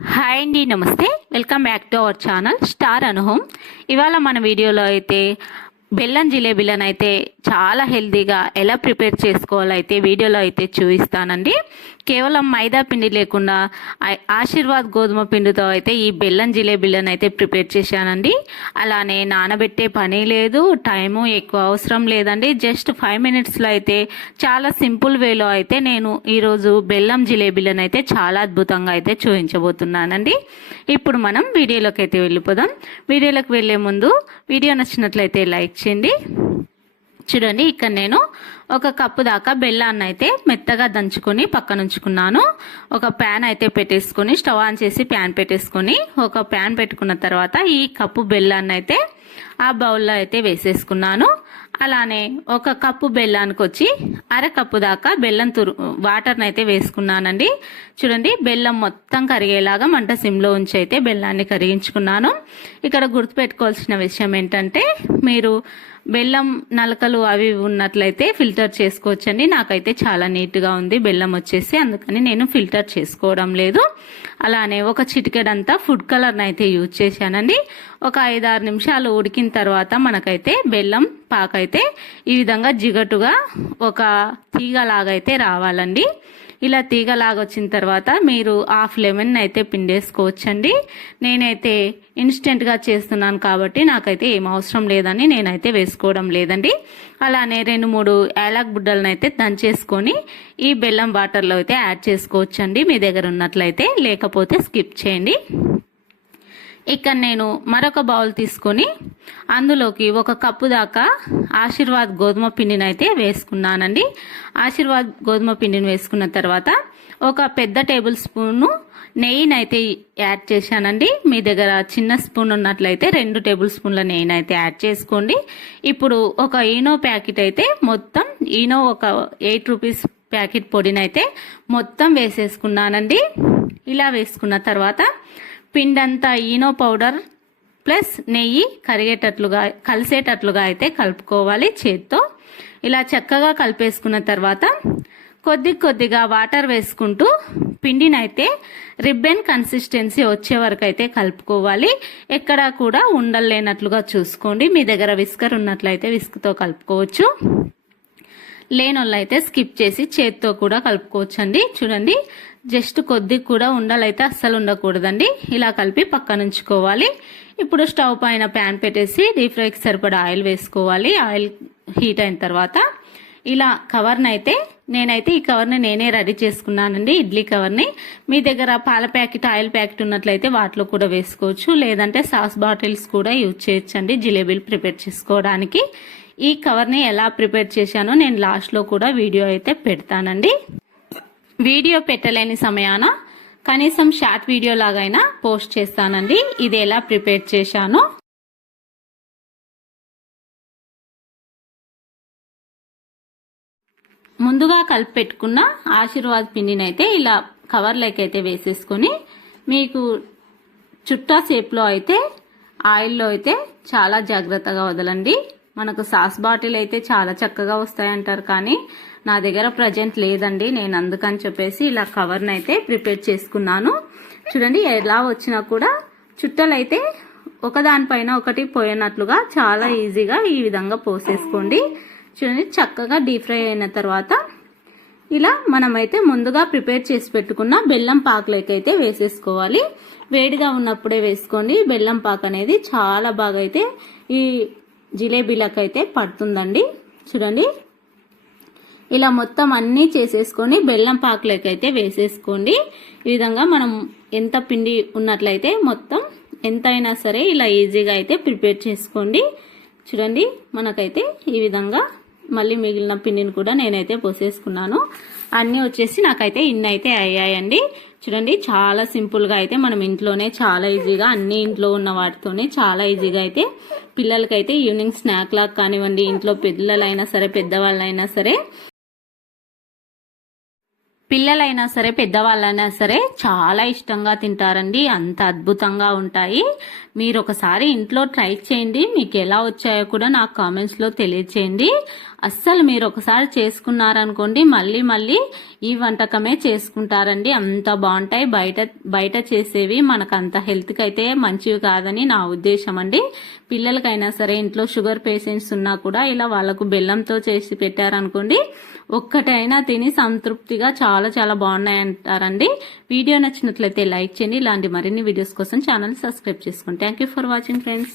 Hi అండి, నమస్తే. Welcome back to our channel star Anu home. ఇవాళ మన వీడియోలో అయితే బెల్లం జిలేబీలను అయితే చాలా హెల్తీగా ఎలా ప్రిపేర్ చేసుకోవాలో అయితే వీడియోలో అయితే చూపిస్తానండి. కేవలం మైదా పిండి లేకుండా ఆశీర్వాద్ గోధుమ పిండితో అయితే ఈ బెల్లం జిలేబీలను అయితే ప్రిపేర్ చేశానండి. అలానే నానబెట్టే పని లేదు, టైము ఎక్కువ అవసరం లేదండి. జస్ట్ 5 మినిట్స్లో అయితే చాలా సింపుల్ వేలో అయితే నేను ఈరోజు బెల్లం జిలేబీలను అయితే చాలా అద్భుతంగా అయితే చూపించబోతున్నానండి. ఇప్పుడు మనం వీడియోలోకి అయితే వెళ్ళిపోదాం. వీడియోలోకి వెళ్ళే ముందు వీడియో నచ్చినట్లయితే లైక్ చేయండి. చూడండి, ఇక్కడ నేను ఒక కప్పు దాకా బెల్లాన్ని అయితే మెత్తగా దంచుకొని పక్కన ఉంచుకున్నాను. ఒక ప్యాన్ అయితే పెట్టేసుకొని స్టవ్ ఆన్ చేసి ప్యాన్ పెట్టేసుకొని ఒక ప్యాన్ పెట్టుకున్న తర్వాత ఈ కప్పు బెల్లాన్ని అయితే ఆ బౌల్లో అయితే వేసేసుకున్నాను. అలానే ఒక కప్పు బెల్లానికి వచ్చి అరకప్పు దాకా బెల్లం వాటర్ని అయితే వేసుకున్నానండి. చూడండి, బెల్లం మొత్తం కరిగేలాగా మంట సిమ్లో ఉంచి అయితే బెల్లాన్ని కరిగించుకున్నాను. ఇక్కడ గుర్తుపెట్టుకోవాల్సిన విషయం ఏంటంటే, మీరు బెల్లం నలకలు అవి ఉన్నట్లయితే ఫిల్టర్ చేసుకోవచ్చండి. నాకైతే చాలా నీట్గా ఉంది బెల్లం వచ్చేసి, అందుకని నేను ఫిల్టర్ చేసుకోవడం లేదు. అలానే ఒక చిటికెడంతా ఫుడ్ కలర్ని అయితే యూజ్ చేశానండి. ఒక 5-6 నిమిషాలు ఉడికిన తర్వాత మనకైతే బెల్లం పాకైతే ఈ విధంగా జిగటుగా ఒక తీగలాగైతే రావాలండి. ఇలా తీగలాగా వచ్చిన తర్వాత మీరు హాఫ్ లెమన్ అయితే పిండేసుకోవచ్చండి. నేనైతే ఇన్స్టెంట్గా చేస్తున్నాను కాబట్టి నాకైతే ఏం అవసరం లేదని నేనైతే వేసుకోవడం లేదండి. అలానే 2-3 యాలక్ బుడ్డలను అయితే దంచేసుకొని ఈ బెల్లం వాటర్లో అయితే యాడ్ చేసుకోవచ్చండి మీ దగ్గర ఉన్నట్లయితే, లేకపోతే స్కిప్ చేయండి. ఇక్కడ నేను మరొక బౌల్ తీసుకొని అందులోకి ఒక కప్పు దాకా ఆశీర్వాద్ గోధుమ పిండిని అయితే వేసుకున్నానండి. ఆశీర్వాద్ గోధుమ పిండిని వేసుకున్న తర్వాత ఒక పెద్ద టేబుల్ స్పూను నెయ్యిని అయితే యాడ్ చేశానండి. మీ దగ్గర చిన్న స్పూన్ ఉన్నట్లయితే 2 టేబుల్ స్పూన్ల నెయ్యిని అయితే యాడ్ చేసుకోండి. ఇప్పుడు ఒక ఈనో ప్యాకెట్ అయితే మొత్తం ఈనో ఒక 8 రూపీస్ ప్యాకెట్ పొడిని అయితే మొత్తం వేసేసుకున్నానండి. ఇలా వేసుకున్న తర్వాత పిండంతా ఈనో పౌడర్ ప్లస్ నెయ్యి కలిసేటట్లుగా అయితే కలుపుకోవాలి చేత్తో. ఇలా చక్కగా కలిపేసుకున్న తర్వాత కొద్దిగా వాటర్ వేసుకుంటూ పిండిని అయితే రిబ్బన్ కన్సిస్టెన్సీ వచ్చే వరకు అయితే కలుపుకోవాలి. ఎక్కడా కూడా ఉండలేనట్లుగా చూసుకోండి. మీ దగ్గర విస్కర్ ఉన్నట్లయితే విస్క్తో కలుపుకోవచ్చు, లేనోళ్ళు అయితే స్కిప్ చేసి చేత్తో కూడా కలుపుకోవచ్చు అండి. చూడండి, జస్ట్ కూడా ఉండలైతే అస్సలు ఉండకూడదండి. ఇలా కలిపి పక్కన ఉంచుకోవాలి. ఇప్పుడు స్టవ్ పైన ప్యాన్ పెట్టేసి డీప్ ఫ్రైకి సరిపడా ఆయిల్ వేసుకోవాలి. ఆయిల్ హీట్ అయిన తర్వాత ఇలా కవర్ని అయితే నేనైతే ఈ కవర్ని నేనే రెడీ చేసుకున్నానండి, ఇడ్లీ కవర్ని. మీ దగ్గర పాల ప్యాకెట్ ఆయిల్ ప్యాకెట్ ఉన్నట్లయితే వాటిలో కూడా వేసుకోవచ్చు, లేదంటే సాస్ బాటిల్స్ కూడా యూజ్ చేయొచ్చండి జిలేబీలు ప్రిపేర్ చేసుకోవడానికి. ఈ కవర్ని ఎలా ప్రిపేర్ చేశానో నేను లాస్ట్లో కూడా వీడియో అయితే పెడతానండి. వీడియో పెట్టలేని సమయాన కనీసం షార్ట్ వీడియో లాగైనా పోస్ట్ చేస్తానండి ఇది ఎలా ప్రిపేర్ చేశానో. ముందుగా కలిపి పెట్టుకున్న ఆశీర్వాద్ పిండిని అయితే ఇలా కవర్లోకి అయితే వేసేసుకొని మీకు చుట్టా షేప్లో అయితే ఆయిల్లో అయితే చాలా జాగ్రత్తగా వదలండి. మనకు సాస్ బాటిల్ అయితే చాలా చక్కగా వస్తాయంటారు, కానీ నా దగ్గర ప్రజెంట్ లేదండి. నేను అందుకని చెప్పేసి ఇలా కవర్ని అయితే ప్రిపేర్ చేసుకున్నాను. చూడండి, ఎలా వచ్చినా కూడా చుట్టలు అయితే ఒకదానిపైన ఒకటి పోయినట్లుగా చాలా ఈజీగా ఈ విధంగా పోసేసుకోండి. చూడండి, చక్కగా డీప్ ఫ్రై అయిన తర్వాత ఇలా మనమైతే ముందుగా ప్రిపేర్ చేసి పెట్టుకున్న బెల్లం పాకులోకి అయితే వేసేసుకోవాలి. వేడిగా ఉన్నప్పుడే వేసుకోండి. బెల్లం పాకు అనేది చాలా బాగా అయితే ఈ జిలేబీలకు అయితే పడుతుందండి. చూడండి, ఇలా మొత్తం అన్నీ చేసేసుకొని బెల్లం పాకులోకి అయితే వేసేసుకోండి. ఈ విధంగా మనం ఎంత పిండి ఉన్నట్లయితే మొత్తం ఎంతైనా సరే ఇలా ఈజీగా అయితే ప్రిపేర్ చేసుకోండి. చూడండి, మనకైతే ఈ విధంగా మళ్ళీ మిగిలిన పిండిని కూడా నేనైతే పోసేసుకున్నాను. అన్నీ వచ్చేసి నాకైతే ఇన్ని అయితే అయ్యాయండి. చూడండి, చాలా సింపుల్గా అయితే మనం ఇంట్లోనే చాలా ఈజీగా అన్ని ఇంట్లో ఉన్న వాటితోనే చాలా ఈజీగా అయితే పిల్లలకైతే ఈవినింగ్ స్నాక్ లాగా కానివ్వండి, ఇంట్లో పిల్లలైనా సరే పెద్దవాళ్ళైనా సరే పిల్లలైనా సరే పెద్దవాళ్ళైనా సరే చాలా ఇష్టంగా తింటారండి. అంత అద్భుతంగా ఉంటాయి. మీరు ఒకసారి ఇంట్లో ట్రై చేయండి. మీకు ఎలా వచ్చాయో కూడా నాకు కామెంట్స్లో తెలియచేయండి. అస్సలు మీరు ఒకసారి చేసుకున్నారనుకోండి మళ్ళీ మళ్ళీ ఈ వంటకమే చేసుకుంటారండి. అంత బాగుంటాయి. బయట చేసేవి మనకు అంత హెల్త్కి అయితే మంచివి కాదని నా ఉద్దేశం అండి. పిల్లలకైనా సరే ఇంట్లో షుగర్ పేషెంట్స్ ఉన్నా కూడా ఇలా వాళ్ళకు బెల్లంతో చేసి పెట్టారనుకోండి ఒక్కటైనా తిని సంతృప్తిగా చాలా చాలా బాగున్నాయి అంటారండి. వీడియో నచ్చినట్లయితే లైక్ చేయండి. ఇలాంటి మరిన్ని వీడియోస్ కోసం ఛానల్ సబ్స్క్రైబ్ చేసుకోండి. Thank you for watching friends.